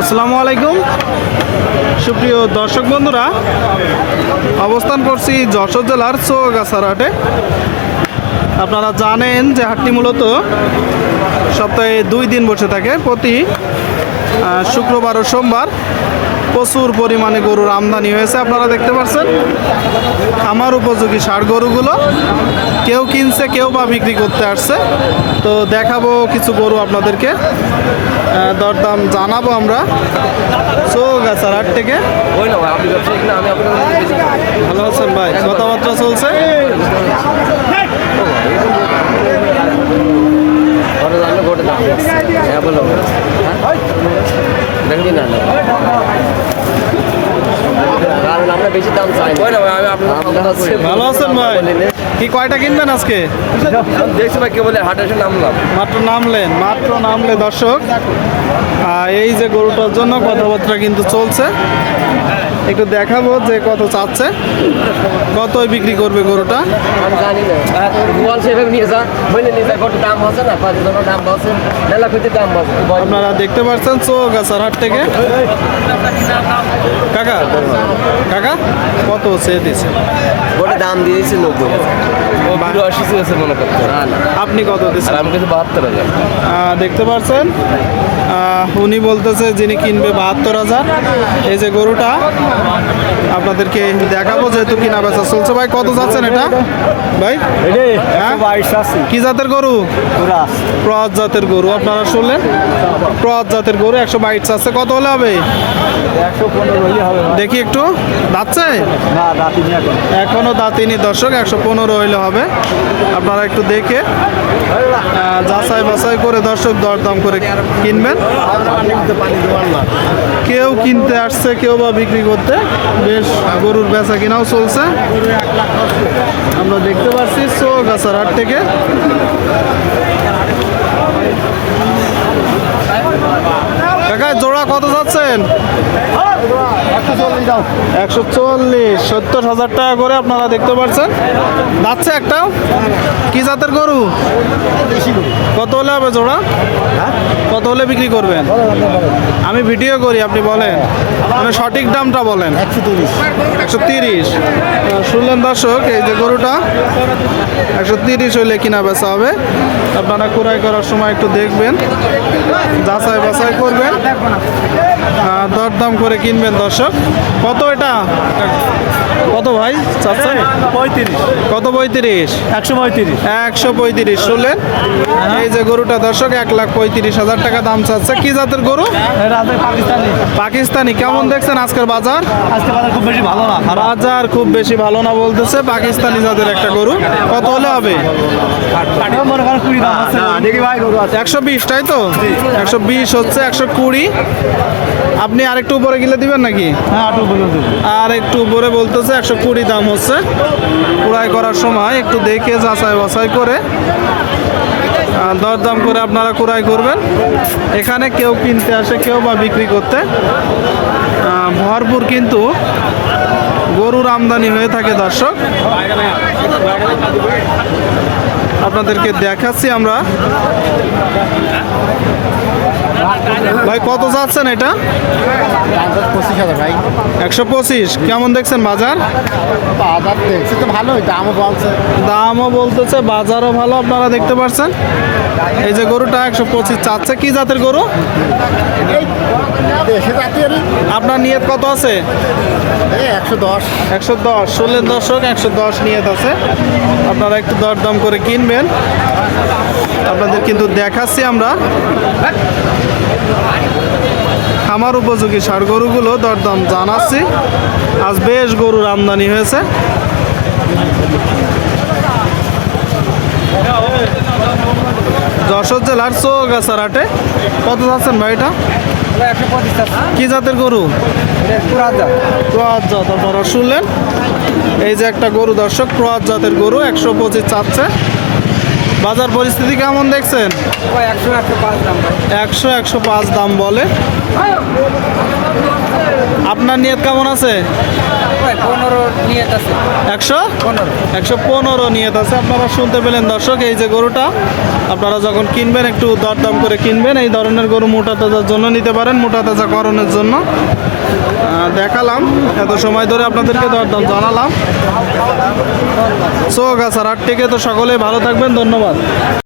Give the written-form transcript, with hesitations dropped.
আসসালামু আলাইকুম সুপ্রিয় দর্শক বন্ধুরা, অবস্থান করছি যশোর জেলার চৌগাছার হাটে। আপনারা জানেন যে হাটটি মূলত সপ্তাহে 2 দিন বসে থাকে, প্রতি শুক্রবার ও সোমবার। প্রচুর পরিমাণে গরুর আমদানি হয়েছে, আপনারা দেখতে পাচ্ছেন। খামার উপযোগী ষাঁড় গরুগুলো কেউ কিনছে, কেউ বা বিক্রি করতে আসছে। তো দেখাবো কিছু গরু আপনাদেরকে, দরদাম জানাবো আমরা চৌগাছার হাট থেকে। ভালো আছেন ভাই? কথাবার্তা চলছে? ভালো আছেন ভাই? কি কয়টা কিনবেন আজকে? দেখছি ভাই, কে বলে হাটে এসে নামলাম। মাত্র নামলে দর্শক। এই যে গরুটার জন্য কথাবার্তা কিন্তু চলছে, একটু দেখাবো যে কত চাচ্ছে, কতই বিক্রি করবে গরুটা। আমি জানি না, বল সেভাবে নিয়ে যা, বলে নিয়ে যা, কত দাম আছে না, 5 জনের দাম আছে, মেলা কিছু দাম আছে। আপনারা দেখতে পাচ্ছেন চৌগাছার হাট থেকে। কাকা কাকা কত চেয়ে দিচ্ছে? গোটা দাম দিয়েছি 90, 80 চেয়েছে মনে করতে। আপনি কত দিচ্ছেন? আমি কিছু 72,000। দেখতে পাচ্ছেন, উনি বলতেছে যিনি কিনবে 72,000। এই যে গরুটা আপনাদেরকে দেখাবো, যেহেতু কিনা বেচা চলছে। ভাই কত যাচ্ছেন এটা ভাই? কি জাতের গরু? ক্রস জাতের গরু। আপনারা শুনলেন, ক্রস জাতের গরু 122 চাচ্ছে। কত হলে হবে? 115 দেখি একটু, দাঁতছে? এখনো দাঁতিনি দর্শক, 115 হইলে হবে। আপনারা একটু দেখে যাচাই বাছাই করে দর্শক দরদাম করে কিনবেন। কেউ কিনতে আসছে, কেউ বা বিক্রি করতে। বেশ গরুর বেচা কিনাও চলছে, আমরা দেখতে পাচ্ছি চৌগাছার হাট থেকে। কাকা জোড়া কত যাচ্ছেন? 140, 70,000 টাকা করে আপনারা দেখতে পাচ্ছেন। যাচ্ছে একটাও। কি জাতের গরু? কত হলে হবে জোড়া? কত হলে বিক্রি করবেন? আমি ভিডিও করি, আপনি বলেন, মানে সঠিক দামটা বলেন। 130। শুনলেন দর্শক, এই যে গরুটা 130 হইলে কিনা বেচা হবে। আপনারা ক্রয় করার সময় একটু দেখবেন, যাচাই বাছাই করবেন, দরদাম করে কিনবেন দর্শক। কত এটা? কত ভাই চাচ্ছে? 35। কত? 35। 135 শুনলেন। এই যে গরুটা দর্শক 1,35,000 টাকা দাম চাচ্ছে। কি জাতের গরু? পাকিস্তানি। কেমন দেখছেন আজকের বাজার? খুব বেশি ভালো না। বাজার খুব বেশি ভালো না বলতেছে। পাকিস্তানি জাতের একটা গরু। কত হলে হবে? 120, তাই তো? 120 হচ্ছে, 120। আপনি আরেকটু উপরে গেলে দিবেন নাকি? আর একটু উপরে বলতেছে 120 দাম হচ্ছে। ক্রয় করার সময় একটু দেখে যাচাই বাছাই করে দরদাম করে আপনারা ক্রয় করবেন। এখানে কেউ কিনতে আসে, কেউ বা বিক্রি করতে। ভরপুর কিন্তু গরুর আমদানি হয়ে থাকে দর্শক, আপনাদেরকে দেখাচ্ছি আমরা। ভাই কত যাচ্ছেন এটা? 125। কেমন দেখছেন বাজার? দেখছি তো ভালোই, দামও বলতেছে, বাজারও ভালো, আপনারা দেখতে পাচ্ছেন। এই যে গরুটা 125 চাচ্ছে। কি জাতের গরু? আপনার নিয়ত কত আছে? 110। শুনলেন দর্শক, 110 নিয়ত আছে। আপনারা একটু দরদাম করে কিনবেন। আপনাদের কিন্তু দেখাচ্ছি আমরা খামার উপযোগী ষাঁড় গরুগুলো দরদাম জানাচ্ছি। আজ বেশ গরুর আমদানি হয়েছে। যশোর জেলার চৌগাছার হাটে। কত যাচ্ছেন ভাই এটা? 125। কি জাতের গরু? ক্রস জাত। আপনারা শুনলেন, এই যে একটা গরু দর্শক, ক্রস জাতের গরু 125 চাচ্ছে। বাজার পরিস্থিতি কেমন দেখছেন? 100-105 দাম। 100-105 দাম বলে। আপনার নিয়ত কেমন আছে? 15 নিয়ে আছে 115 নিয়ত আছে। আপনারা শুনতে পেলেন দর্শক, এই যে গরুটা আপনারা যখন কিনবেন একটু দরদাম করে কিনবেন। এই ধরনের গরু মোটা তাজার জন্য নিতে পারেন, মোটা তাজা করণের জন্য। দেখালাম এত সময় ধরে আপনাদেরকে দরদাম জানালাম। চোখ আছে হাট থেকে। তো সকলেই ভালো থাকবেন, ধন্যবাদ।